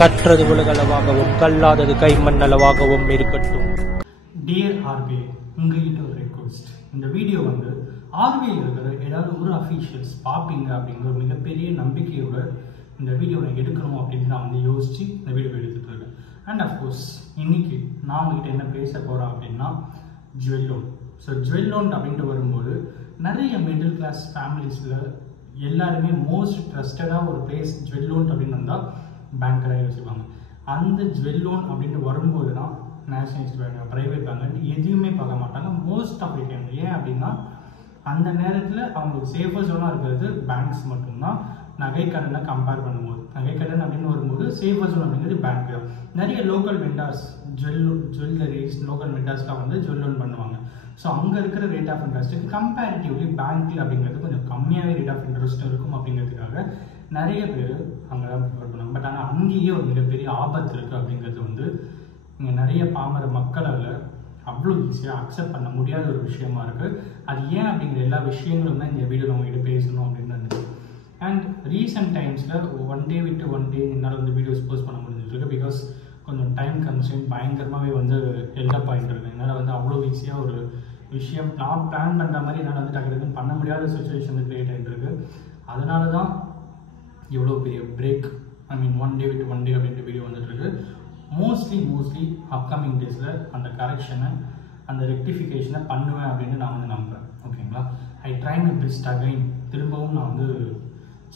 கற்றது உலகளவாகவும் கல்லாதது கைமண்ணளவாகவும் இருக்கட்டும். Dear RBI, உங்ககிட்ட ஒரு ரெக்வஸ்ட். இந்த வீடியோ வந்து ஆர்பிஐ இருக்கிற ஏதாவது ஒரு அஃபீஷியல்ஸ் பார்ப்பீங்க அப்படிங்கிற ஒரு மிகப்பெரிய நம்பிக்கையோட இந்த வீடியோ நான் எடுக்கணும் அப்படின்னு நான் வந்து யோசிச்சு இந்த வீடியோ எடுத்துட்டு இருக்கேன். அண்ட் அஃப்கோர்ஸ் இன்னைக்கு நான் உங்ககிட்ட என்ன பேச போகிறேன் அப்படின்னா jewel loan. So jewel loan அப்படின்ட்டு வரும்போது நிறைய மிடில் கிளாஸ் ஃபேமிலிஸில் எல்லாருமே மோஸ்ட் ட்ரஸ்டடாக ஒரு பிளேஸ் ஜுவல் லோன் அப்படின்னு வந்தால் பேங்க்கராக யோசிப்பாங்க. அந்த ஜுவல் லோன் அப்படின்ட்டு வரும்போது தான் நேஷனலைஸ்ட் பேங்க், ப்ரைவேட் பேங்க் எதுவுமே பார்க்க மாட்டாங்க மோஸ்ட் ஆஃப் தி டைம். ஏன் அப்படின்னா அந்த நேரத்தில் அவங்களுக்கு சேஃபர் ஜோனாக இருக்கிறது பேங்க்ஸ் மட்டும்தான். நகைக்கடனை கம்பேர் பண்ணும்போது நகைக்கடன் அப்படின்னு வரும்போது சேஃபர் ஜோன் அப்படிங்கிறது பேங்க். நிறைய லோக்கல் வெண்டார்ஸ் ஜுவல்லரிஸ் லோக்கல் வெண்டார்ஸ்லாம் வந்து ஜுவல் லோன் பண்ணுவாங்க. ஸோ அங்கே இருக்கிற ரேட் ஆஃப் இன்ட்ரெஸ்ட்டுக்கு கம்பேரிட்டிவ்லி பேங்க்கில் அப்படிங்கிறது கொஞ்சம் கம்மியாகவே ரேட் ஆஃப் இன்ட்ரெஸ்ட் இருக்கும் அப்படிங்கிறதுக்காக நிறைய பேர் அங்கே தான் ப்ரிஃபர் பண்ணுவாங்க. பட் ஆனால் அங்கேயே ஒரு மிகப்பெரிய ஆபத்து இருக்குது அப்படிங்கிறது வந்து இங்கே நிறைய பாமர மக்களால் அவ்வளோ ஈஸியாக அக்செப்ட் பண்ண முடியாத ஒரு விஷயமா இருக்குது. அது ஏன் அப்படிங்கிற எல்லா விஷயங்களும் தான் இந்த வீடியோ உங்ககிட்ட பேசணும் அப்படின்னு இருந்துச்சு. அண்ட் ரீசெண்ட் டைம்ஸில் ஒன் டே விட்டு ஒன் டே என்னால் வந்து வீடியோஸ் போஸ்ட் பண்ண முடிஞ்சிருக்கு. பிகாஸ் கொஞ்சம் டைம் கன்ஸ்ட்ரெயின்ட் பயங்கரமாகவே வந்து ஹெல்ப் ஆகிட்டு இருக்கு. என்னால் வந்து அவ்வளோ ஈஸியாக ஒரு விஷயம் நான் பிளான் பண்ணுற மாதிரி என்னால் வந்து டக்குன்னு பண்ண முடியாத சுச்சுவேஷன் கிரியேட் ஆகிட்டு இருக்கு. அதனால தான் எவ்வளோ பெரிய பிரேக், ஐ மீன் ஒன் டே விட்டு ஒன் டே அப்படின்ட்டு வீடியோ வந்துட்டுருக்கு. மோஸ்ட்லி அப்கமிங் டேஸில் அந்த கரெக்ஷனை அந்த ரெக்டிஃபிகேஷனை பண்ணுவேன் அப்படின்னு நான் வந்து நம்புகிறேன். ஓகேங்களா? I try my best again. திரும்பவும் நான் வந்து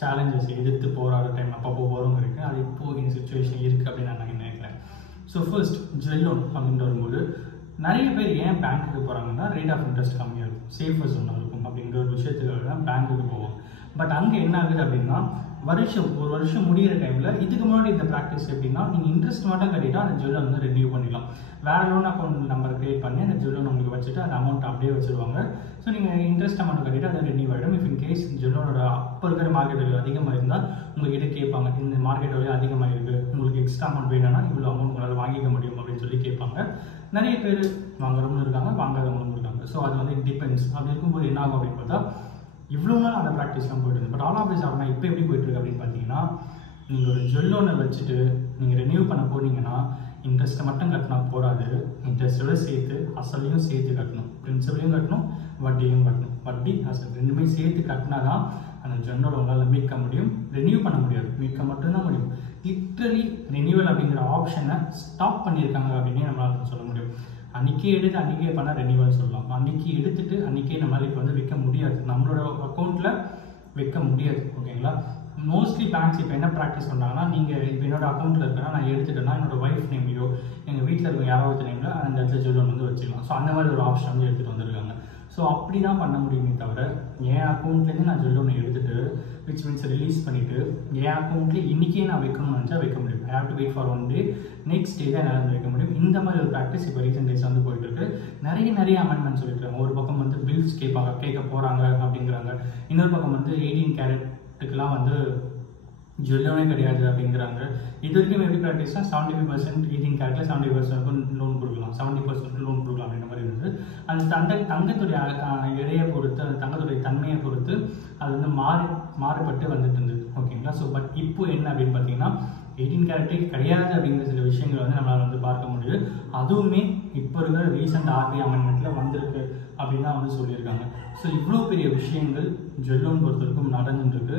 சேலஞ்சஸ் எதிர்த்து போராட டைம் அப்பப்போ வரும் இருக்குது. அது இப்போது இந்த சுச்சுவேஷன் இருக்குது அப்படின்னு நான் நினைக்கிறேன். ஸோ ஃபர்ஸ்ட் ஜுவல் லோன் அப்படின்னு வரும்போது நிறைய பேர் ஏன் பேங்க்குக்கு போகிறாங்கன்னா ரேட் ஆஃப் இன்ட்ரெஸ்ட் கம்மியாக இருக்கும், சேஃபர் ஜோனாக இருக்கும் அப்படிங்கிற ஒரு விஷயத்துக்காக தான் பேங்க்குக்கு போவோம். பட் அங்கே என்ன ஆகுது அப்படின்னா ஒரு வருஷம் முடிகிற டைமில் இதுக்கு முன்னாடி இந்த ப்ராக்டிஸ் எப்படின்னா நீங்கள் இன்ட்ரெஸ்ட் மட்டும் கட்டிட்டா அந்த ஜுவல் வந்து ரெனியூ பண்ணிடலாம். வேறு லோன் அக்கௌண்ட் நம்பர் கிரியேட் பண்ணி அந்த ஜுவல் லோன் உங்களுக்கு வச்சுட்டு அந்த அமௌண்ட் அப்படியே வச்சுருவாங்க. ஸோ நீங்கள் இன்ட்ரெஸ்ட் அமௌண்ட் கட்டிட்டு அதை ரெனியூ ஆகிடும். இஃப் இன் கேஸ் ஜுவல்லோட அப்போ இருக்கிற மார்க்கெட் வேல்யூ அதிகமாக இருந்தால் உங்கள்கிட்ட கேட்பாங்க, இந்த மார்க்கெட் வேல்யூ அதிகமாக இருக்குது, உங்களுக்கு எக்ஸ்ட்ரா அமௌண்ட் வேணும்னா இவ்வளோ அமௌண்ட் உங்களால் வாங்கிக்க முடியும் அப்படின்னு சொல்லி கேட்பாங்க. நிறைய பேர் வாங்குறவங்களும் இருக்காங்க, வாங்காதவங்களும் இருக்காங்க. ஸோ அது வந்து டிபெண்ட்ஸ். அப்படி இருக்கும்போது என்ன ஆகும் அப்படின்னு பார்த்தா இவ்வளோ நாள் அந்த ப்ராக்டிஸ்லாம் போயிட்டு இருக்கு. பட் ஆல் ஆஃப் திஸ் ஆகுனா இப்போ எப்படி போயிட்டுருக்கு அப்படின்னு பார்த்தீங்கன்னா நீங்கள் ஒரு ஜுவல் லோனை வச்சுட்டு நீங்கள் ரெனியூ பண்ண போனீங்கன்னா இன்ட்ரெஸ்ட்டை மட்டும் கட்டினா போகாது, இன்ட்ரெஸ்ட்டோட சேர்த்து அசலையும் சேர்த்து கட்டணும், பிரின்சிபலையும் கட்டணும், வட்டியும் கட்டணும். வட்டி அசல் ரெண்டுமே சேர்த்து கட்டினா தான் அந்த ஜுவல்லோட உங்களால் மீட்க முடியும். ரெனியூ பண்ண முடியாது, மீட்க மட்டும்தான் முடியும். லிட்ரலி ரெனியூவல் அப்படிங்கிற ஆப்ஷனை ஸ்டாப் பண்ணியிருக்காங்க அப்படின்னே நம்மளால் சொல்ல முடியும். அன்றைக்கே எடுத்து அன்றைக்கே பண்ணால் ரெனியூவல் சொல்லலாம். அன்றைக்கி எடுத்துட்டு அன்றைக்கே நம்மளால் இப்போ வந்து வைக்க முடியாது, நம்மளோட அக்கௌண்ட்டில் வைக்க முடியாது. ஓகேங்களா? மோஸ்ட்லி பேங்க்ஸ் இப்போ என்ன ப்ராக்டிஸ் பண்ணுறாங்கன்னா நீங்கள் இப்போ என்னோட அக்கௌண்ட்டில் இருக்கிறனா நான் எடுத்துட்டேன்னா என்னோட ஒய்ஃப் நேம்லையோ எங்கள் வீட்டில் இருக்க யாராவது நேமில் அந்த இடத்துல ஜுவல் லோன் வந்து வச்சுக்கலாம். ஸோ அந்த மாதிரி ஒரு ஆப்ஷன் வந்து எடுத்துகிட்டு வந்திருக்காங்க. ஸோ அப்படி தான் பண்ண முடியுமே தவிர என் அக்கௌண்ட்லேருந்து நான் ஜுவல் லோனை எடுத்துகிட்டு விச் மீன்ஸ் ரிலீஸ் பண்ணிவிட்டு என் அக்கௌண்ட்லேயே இன்றைக்கே நான் வைக்கணும்னு நினச்சா வைக்க முடியும். I have to wait for one day, next day தான் என்னால் வைக்க முடியும். இந்த மாதிரி ஒரு ப்ராக்டிஸ் இப்போ ரீசெண்ட் டேஸ் வந்து போயிட்டு இருக்கு. நிறைய அமெண்ட்மெண்ட் சொல்லிட்டுருக்காங்க. ஒரு பக்கம் வந்து பில்ஸ் கேட்க போகிறாங்க அப்படிங்கிறாங்க. இன்னொரு பக்கம் வந்து 18 கேரட்டுக்கெலாம் வந்து ஜுவல் லோனே கிடையாது அப்படிங்கிறாங்க. இது வரைக்கும் எப்படி ப்ராக்டிஸ்னா 75% 18 கேரட்டில் 70% லோன் கொடுக்கலாம், 70% லோன் கொடுக்கலாம் அப்படின்ற மாதிரி இருந்தது. அந்த தங்கத்துடைய எடையை பொறுத்து, அந்த தங்கத்துடைய தன்மையை பொறுத்து அது வந்து மாறுபட்டு வந்துட்டு இருந்தது. ஓகேங்களா? ஸோ பட் இப்போ என்ன அப்படின்னு பார்த்தீங்கன்னா 18 கேரட்டே கிடையாது அப்படிங்கிற சில விஷயங்கள் வந்து நம்மளால் வந்து பார்க்க முடியுது. அதுவுமே இப்போ இருக்கிற ரீசெண்ட் ஆர்பிஐ அமெண்ட்மெண்ட்டில் வந்திருக்கு அப்படின்னு தான் வந்து சொல்லியிருக்காங்க. ஸோ இவ்வளோ பெரிய விஷயங்கள் ஜுவல் லோன் பொறுத்த வரைக்கும் நடந்துருக்கு.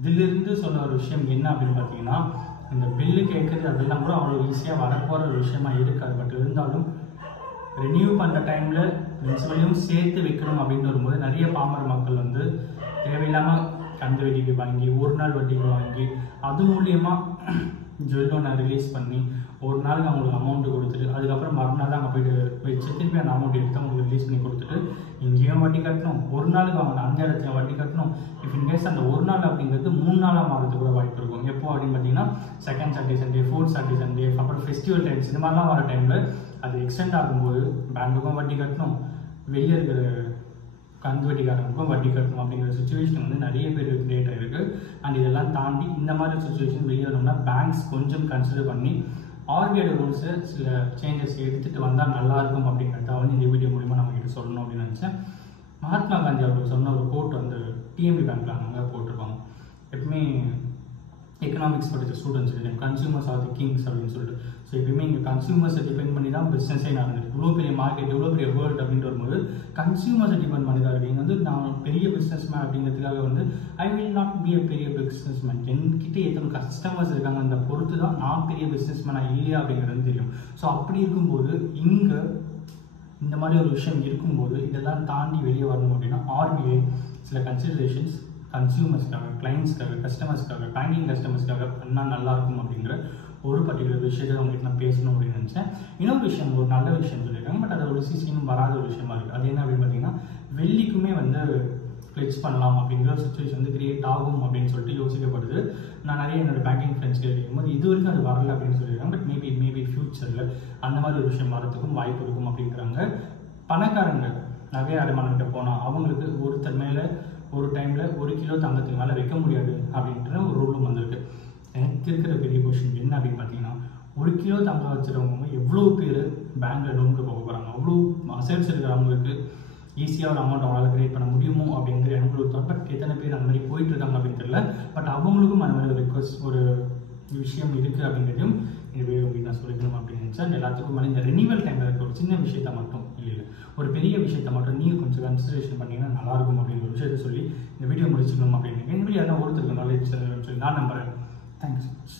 இதிலிருந்து சொன்ன ஒரு விஷயம் என்ன அப்படின்னு பார்த்தீங்கன்னா இந்த பில்லு கேட்குறது அதெல்லாம் கூட அவ்வளோ ஈஸியாக வரப்போகிற ஒரு விஷயமா இருக்காது. பட் இருந்தாலும் ரெனியூ பண்ணுற டைமில் பிரின்சிபலையும் சேர்த்து வைக்கணும் அப்படின்னு வரும்போது நிறைய பாமர மக்கள் வந்து தேவையில்லாமல் கந்து வட்டிக்கு வாங்கி ஒரு நாள் வட்டிக்கு வாங்கி அது மூலியமாக ஜுவல் லோனை ரிலீஸ் பண்ணி ஒரு நாளுக்கு அவங்களுக்கு அமௌண்ட்டு கொடுத்துட்டு அதுக்கப்புறம் மறுநாள் தான் அங்கே போய்ட்டு வச்சு திருப்பி அந்த அமௌண்ட் எடுத்து அவங்களுக்கு ரிலீஸ் பண்ணி கொடுத்துட்டு இங்கேயும் வட்டி கட்டணும், ஒரு நாளுக்கு அவங்க அந்த இடத்துல வட்டி கட்டணும். இஃப் இன்கேஸ் அந்த ஒரு நாள் அப்படிங்கிறது 3 நாளாக மாறதுக்கு கூட வாய்ப்பு இருக்கும். எப்போ அப்படின்னு பார்த்தீங்கன்னா second Saturday Sunday, fourth Saturday Sunday, அப்புறம் ஃபெஸ்டிவல் டைம்ஸ் இந்த மாதிரிலாம் வர டைமில் அது எக்ஸ்டெண்ட் ஆகும்போது பேங்க்குக்கும் வட்டி கட்டணும், வெளியே இருக்கிற கந்து வட்டிக்காரங்களுக்கும் வட்டி கட்டணும் அப்படிங்கிற சுச்சுவேஷன் வந்து நிறைய பேர் கிரியேட் ஆகிருக்கு. அண்ட் இதெல்லாம் தாண்டி இந்த மாதிரி சுச்சுவேஷன் வெளியே வரணும்னா பேங்க்ஸ் கொஞ்சம் கன்சிடர் பண்ணி ஆர்பிஐ ரூல்ஸை சில சேஞ்சஸ் எடுத்துகிட்டு வந்தால் நல்லாயிருக்கும் அப்படிங்கிறத வந்து இந்த வீடியோ மூலிமா நம்ம கிட்ட சொல்லணும் அப்படின்னு நினச்சேன். மகாத்மா காந்தி அவர்கள் சொன்ன ஒரு கோட் வந்து டிஎம்பி பேங்க்கில் அங்கே போட்டிருப்பாங்க. எக்கனாமிக்ஸ் படித்த ஸ்டூடெண்ட்ஸ் இருக்கேன், கன்சியூமர்ஸ் ஆர் தி கிங்ஸ் அப்படின்னு சொல்லிட்டு. ஸோ எப்பயுமே இங்கே கன்சியூமர்ஸை டிபெண்ட் பண்ணி தான் பிஸ்னஸே நடந்துருக்கு. இவ்வளோ பெரிய மார்க்கெட், இவ்வளோ பெரிய வேர்ல்டு அப்படின்ற வரும்போது கன்சியூமர்ஸை டிபெண்ட் பண்ணி தான் இருக்குது. இங்கே வந்து நான் பெரிய பிஸ்னஸ் மேன் அப்படிங்கிறதுக்காக வந்து I will not be a பெரிய பிஸ்னஸ் மேன். என்கிட்ட எத்தனை கஸ்டமர்ஸ் இருக்காங்க அந்த பொறுத்து தான் நான் பெரிய பிஸ்னஸ் மேனாக இல்லையா அப்படிங்கிறது தெரியும். ஸோ அப்படி இருக்கும்போது இங்கே இந்த மாதிரி ஒரு விஷயம் இருக்கும்போது இதெல்லாம் தாண்டி வெளியே வரணும் அப்படின்னா ஆர்பிஐ சில கன்சிடரேஷன்ஸ் கன்சியூமர்ஸ்க்காக, கிளைண்ட்ஸ்க்காக, கஸ்டமர்ஸ்க்காக, பேங்கிங் கஸ்டமர்ஸ்க்காக பண்ணால் நல்லாயிருக்கும் அப்படிங்கிற ஒரு பர்டிகுலர் விஷயத்தை அவங்களுக்கு நான் பேசணும் அப்படின்னு நினச்சேன். இன்னொரு விஷயம், ஒரு நல்ல விஷயம் சொல்லியிருக்காங்க, பட் அது ஒரு சிசினும் வராத ஒரு விஷயமா இருக்குது. அது என்ன அப்படின்னு பார்த்தீங்கன்னா வெள்ளிக்குமே வந்து ஃப்ளெக்ஸ் பண்ணலாம் அப்படிங்கிற ஒரு சுச்சுவேஷன் வந்து கிரியேட் ஆகும் அப்படின்னு சொல்லிட்டு யோசிக்கப்படுது. நான் நிறைய என்னோட பேங்கிங் ஃப்ரெண்ட்ஸ் கேட்கும்போது இது வரைக்கும் அது வரல அப்படின்னு சொல்லியிருக்காங்க. பட் மேபி ஃபியூச்சரில் அந்த மாதிரி ஒரு விஷயம் வரதுக்கும் வாய்ப்பு இருக்கும் அப்படிங்கிறாங்க. பணக்காரங்க நகை அடமானங்கிட்ட போனால் அவங்களுக்கு ஒருத்தர் மேலே ஒரு டைமில் 1 கிலோ தங்கத்துக்கு மேலே வைக்க முடியாது அப்படின்ற ஒரு ரூலும் வந்திருக்கு. எனக்கு இருக்கிற பெரிய கொஷின் என்ன அப்படின்னு பார்த்தீங்கன்னா 1 கிலோ தங்கம் வச்சுருவங்க எவ்வளோ பேர் பேங்க்கில் லோனுக்கு போக போகிறாங்க? அவ்வளோ அசெட்ஸ் இருக்கிறவங்களுக்கு ஈஸியாக ஒரு அமௌண்ட் அவங்களால கிரியேட் பண்ண முடியுமோ அப்படிங்கிற எனக்கு ஒரு தாட். பட் எத்தனை பேர் அந்த மாதிரி போயிட்டு இருக்காங்க அப்படின்னு தெரியல. பட் அவங்களுக்கும் அந்த மாதிரி ஒரு ரிக்வஸ்ட், ஒரு விஷயம் இருக்குது அப்படிங்கிறதையும் இந்த வீடியோ உங்களுக்கு நான் சொல்லிக்கணும் அப்படின்னு நினச்சேன். எல்லாத்துக்கும் மேலே இந்த ரெனிவல் டைமில் இருக்க ஒரு சின்ன விஷயத்தை மட்டும் இல்லை, ஒரு பெரிய விஷயத்தை மட்டும் நீங்கள் கொஞ்சம் கன்சிடரேஷன் பண்ணிங்கன்னா நல்லாயிருக்கும் அப்படிங்கிற ஒரு விஷயத்தை சொல்லி இந்த வீடியோ முடிச்சுக்கணும் அப்படின்னு. இந்த வீடியோ எல்லாம் ஒருத்தருக்கு நாலேஜ் சொல்லி நான் நம்புகிறேன். Thank you so much.